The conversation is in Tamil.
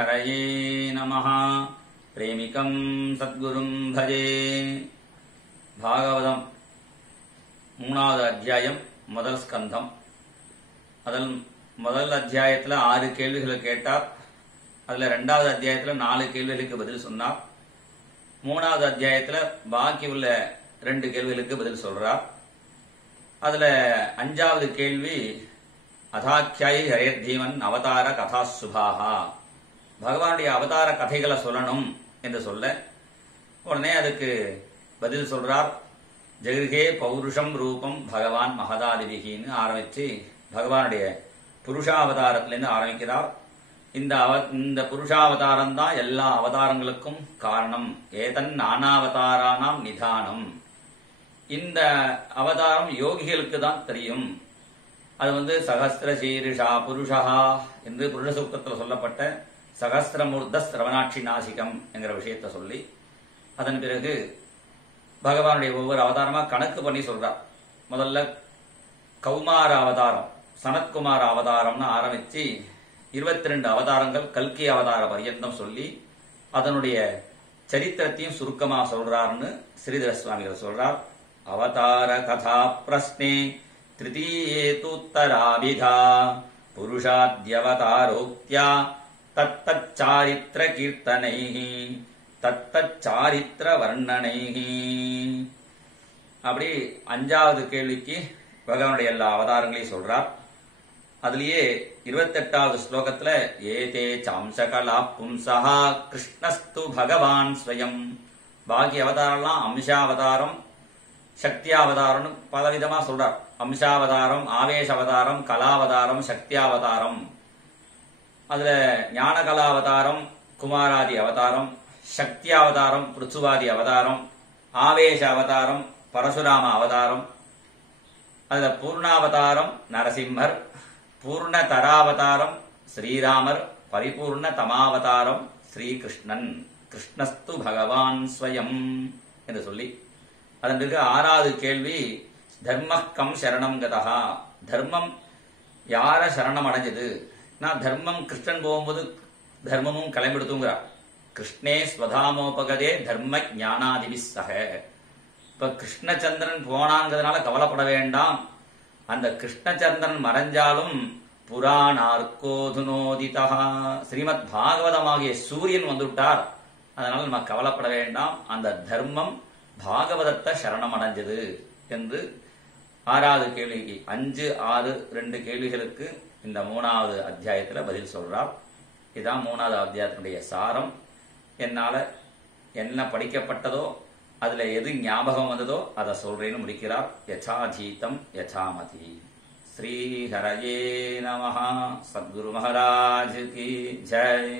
ஹரயே நமஹ. பிரேமிகம் சத்குரும் பஜே. பாகவதம் 3வது அத்தியாயம், முதல் ஸ்கந்தம். அதில் முதல் அத்தியாயத்தில் 6 கேள்விகளை கேட்டார். அதுல 2வது அத்தியாயத்தில் 4 கேள்விகளுக்கு பதில் சொன்னார். 3வது அத்தியாயத்தில் பாக்கி உள்ள 2 கேள்விகளுக்கு பதில் சொல்றார். அதுல 5வது கேள்வி, அதாக்கியாயி ஹரேர்தீமன் அவதார கதா சுபாகா, பகவானுடைய அவதார கதைகளை சொல்லணும் என்று சொல்ல உடனே அதுக்கு பதில் சொல்றார். ஜெகிருகே பௌருஷம் ரூபம் பகவான் மகதாதிவிகின்னு ஆரம்பிச்சு பகவானுடைய புருஷாவதாரத்திலிருந்து ஆரம்பிக்கிறார். இந்த புருஷாவதாரம் தான் எல்லா அவதாரங்களுக்கும் காரணம். ஏதன் நானாவதாரானாம் நிதானம். இந்த அவதாரம் யோகிகளுக்கு தான் தெரியும். அது சகஸ்திர சீரிஷா புருஷா என்று புருஷ சூக்தத்தில் சொல்லப்பட்ட சகஸ்திரமூர்த்த சிரவணாட்சி நாசிகம் என்கிற விஷயத்தை சொல்லி அதன் பிறகு பகவானுடைய ஒவ்வொரு அவதாரமா கணக்கு பண்ணி சொல்றார். முதல்ல கௌமார அவதாரம், சனத்குமார அவதாரம்னு ஆரம்பிச்சு 22 அவதாரங்கள் கல்கி அவதார பர்யந்தம் சொல்லி அதனுடைய சரித்திரத்தையும் சுருக்கமா சொல்றாருன்னு ஸ்ரீதர சுவாமிகள் சொல்றார். அவதார கதா பிரஸ்னே திருத்தீயேதுத்தராபிதா புருஷாத்யவதாரோக்தியா தத்தச்சாரித்ர கீர்த்தனைஹி தத்தச்சாரித்ர வர்ணனைஹி. அப்படி 5வது கேள்விக்கு பகவானுடைய எல்லா அவதாரங்களையும் சொல்றார். அதுலயே 28வது ஸ்லோகத்துல ஏதே சாம்சகலா பும்சஹா கிருஷ்ணஸ்து பகவான் ஸ்வயம். பாக்கி அவதாரம்லாம் அம்சாவதாரம், சக்தியாவதாரம்னு பலவிதமா சொல்றார். அம்சாவதாரம், ஆவேச அவதாரம், கலாவதாரம், சக்தியாவதாரம். அதுல ஞான கலாவதாரம் குமாராதி அவதாரம், சக்தியாவதாரம் பிருச்சுவாதி அவதாரம், ஆவேச அவதாரம் பரசுராம அவதாரம். அதுல பூர்ணாவதாரம் நரசிம்மர், பூர்ண தராவதாரம் ஸ்ரீராமர், பரிபூர்ண தமாவதாரம் ஸ்ரீகிருஷ்ணன். கிருஷ்ணஸ்து பகவான் ஸ்வயம் என்று சொல்லி அதன் பிறகு 6வது கேள்வி, தர்ம கம் சரணம் கதா. தர்மம் யார சரணம் அடைஞ்சது? நான் தர்மம் கிருஷ்ணன் போகும்போது தர்மமும் கிளம்பிடுத்துங்கிறார். கிருஷ்ணே ஸ்வதாமோபகதே தர்ம ஞானாதிபிஸ்ஸக. இப்ப கிருஷ்ணச்சந்திரன் போனாங்கிறதுனால கவலைப்பட வேண்டாம். அந்த கிருஷ்ணச்சந்திரன் மறைஞ்சாலும் புராணார்கோதுனோதிதா, ஸ்ரீமத் பாகவதமாகிய சூரியன் வந்துவிட்டார். அதனால நம்ம கவலைப்பட வேண்டாம். அந்த தர்மம் பாகவதத்தை சரணம் அடைஞ்சது என்று 6வது கேள்விக்கு 5, 6, 2 கேள்விகளுக்கு இந்த 3வது அத்தியாயத்துல பதில் சொல்றார். இதுதான் 3வது அத்தியாயத்தினுடைய சாரம். என்னால என்ன படிக்கப்பட்டதோ அதுல எது ஞாபகம் வந்ததோ அதை சொல்றேன்னு முடிக்கிறார். யசாதீதம் யசாமதி. ஸ்ரீ ஹரயே நமஹ. சத்குரு மகாராஜ் கி ஜெய்.